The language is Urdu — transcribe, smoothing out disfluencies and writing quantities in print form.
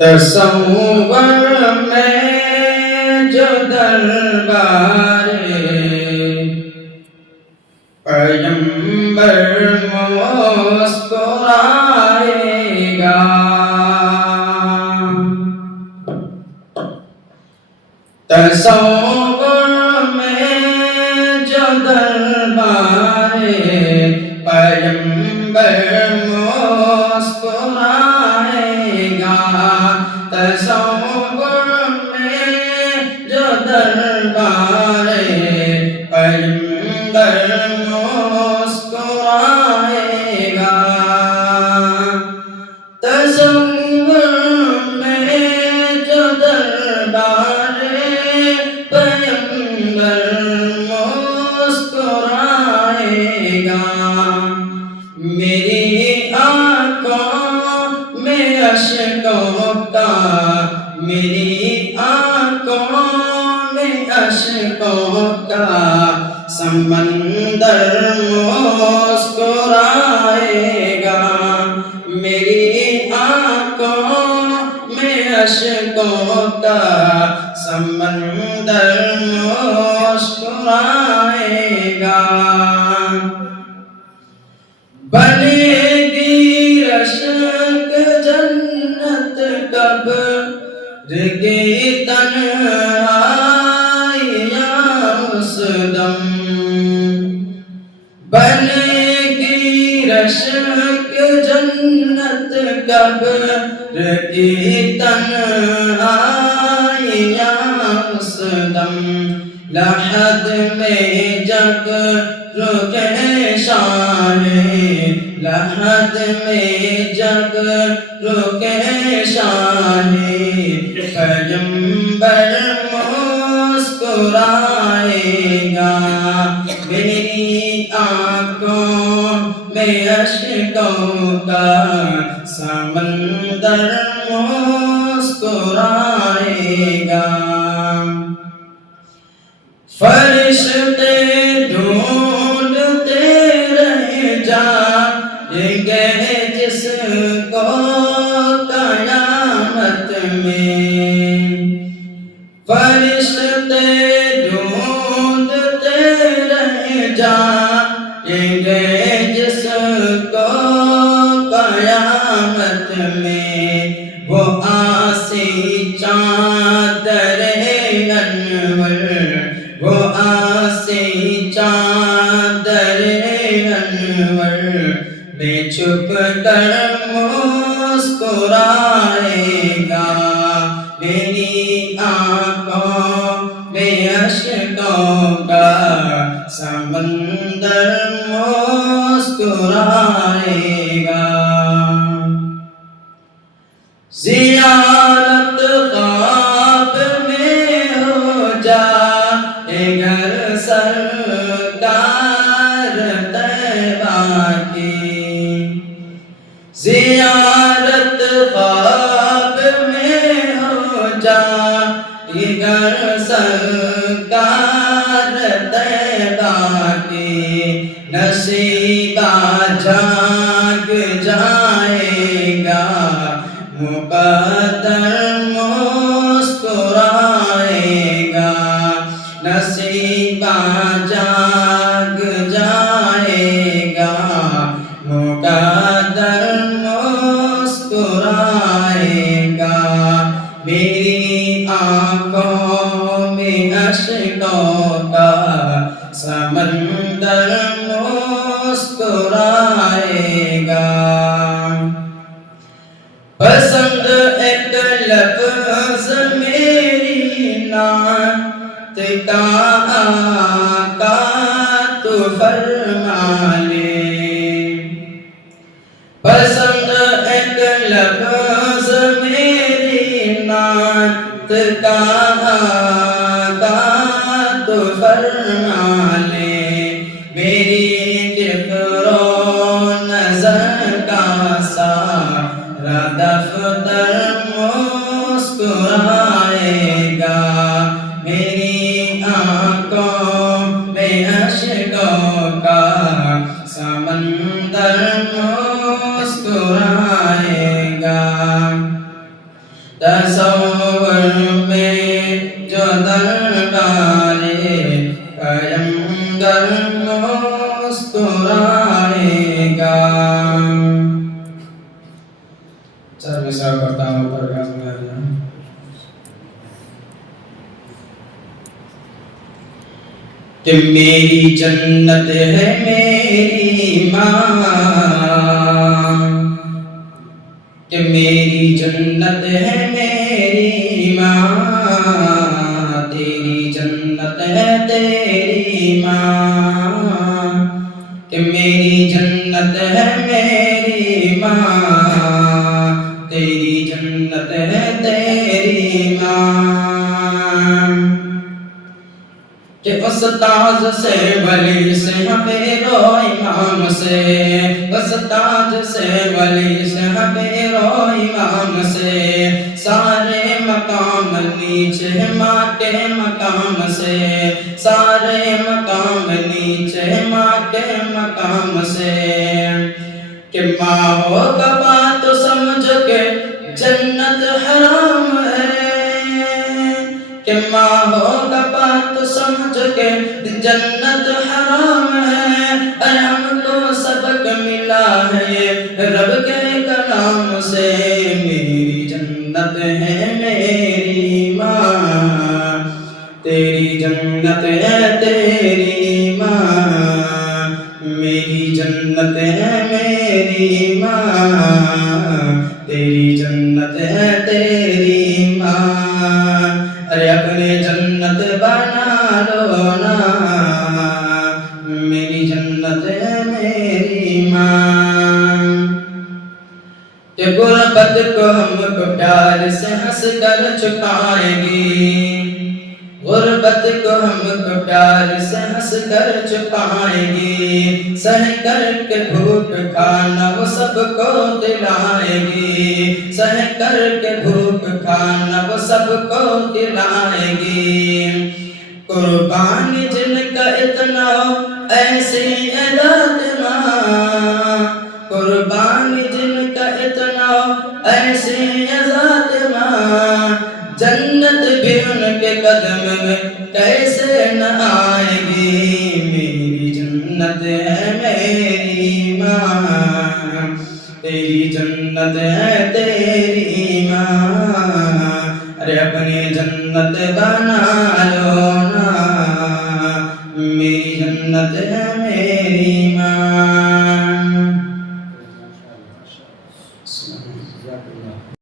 تصور میں جو دربار پیغمبر مسکرائے گا، تصور میں جو دربار پیغمبر مسکرائے گا، تصور میں جو دربار پیغمبر مسکرائے گا، تصور میں جو دربار پیغمبر مسکرائے گا، میری آنکھوں میں اشکوں کا، میری آنکھوں میں اشکوں کا سمندر مسکرائے گا، میری آنکھوں میں اشکوں کا سمندر مسکرائے گا، بنے گی رشک جنت قبر کی تنہائیاں اس دم، بنے گی رشک جنت قبر کی تنہائیاں اس دم، لحد میں جگ رکے شاہ، لحد میں جگ رکے شاہ، پیغمبر مسکرائے گا، میری آنکھوں میں اشکوں کا سمندر مسکرائے گا، فرشتے ڈھونڈتے رہ جائیں گے جس کو قیامت میں، فرشتے ڈھونڈتے رہ جائیں گے جس کو قیامت میں، وہ آسی چادر انور، وہ آسی چادر انور میں چھپ کر مسکرائے گا، میری آنکھوں میں اشکوں کا سمندر مسکرائے گا، زیارت خواب میں ہو جائے گر سرکار طیبہ کی، زیارت خواب میں ہو جائے گر سرکار طیبہ کی، نصیبہ جاگ جائے گا، مقدر مسکرائے گا، نصیبہ جاگ جائے گا، مقدر مسکرائے گا، میری آنکھوں میں اشکوں کا سمندر مسکرائے گا، پسند ایک لفظ میری نعت کا آقا تو فرما لے، پسند ایک لفظ میری نعت کا آقا تو فرما لے، میری فکر و نظر کا سارا دفتر مسکرائے گا، میری آنکھوں میں اشکوں کا سمندر مسکرائے گا، تصور میں جو دربارِ پیغمبر مسکرائے گا. چار مصرع پڑھتا ہوں اوپر کا سنا دیا. کہ میری جنت ہے میری ماں، کہ میری جنت ہے میری ماں، تیری جنت ہے تیری ماں، کہ میری جنت ہے میری ماں، تیری جنت ہے تیری ماں. کہ استاذ سے ولی سے ہمیں رو امام سے، استاذ سے ولی سے ہمیں رو امام سے، سارے مقام نیچے ماں کے مقام سے، سارے مقام نیچے ماں کے مقام سے. کہ ماں ہو گوا تو سمجھ کے جنت حرام ہے، کہ ماں ہو گوا تو سمجھ کے جنت حرام ہے. ہم کو سبق ملا ہے یہ رب کے کلام سے. میری جنت ہے میری ماں، تیری جنت ہے تیری ماں، میری جنت ہے میری ماں، تیری جنت ہے تیری ماں. ارے اپنے جنت بنا لو نا، میری جنت ہے میری ماں. کہ غربت کو ہم کو پیار سے ہنس کر چھپائیں گی، غربت کو ہم کو پیار سے ہنس کر چھپائیں گی، سہ کر کے بھوک کھانا وہ سب کو دلائیں گی، سہ کر کے بھوک کھانا وہ سب کو دلائیں گی. قربانی جن کا اتنا ہو ایسی عدد ماں، قربانی جن کا اتنا ہو ایسی عزت ماں، جنت بھی ان کے قدم میں کیسے نہ آئے گی. میری جنت ہے میری ماں، تیری جنت ہے تیری ماں. ارے اپنی جنت بنا لو نا،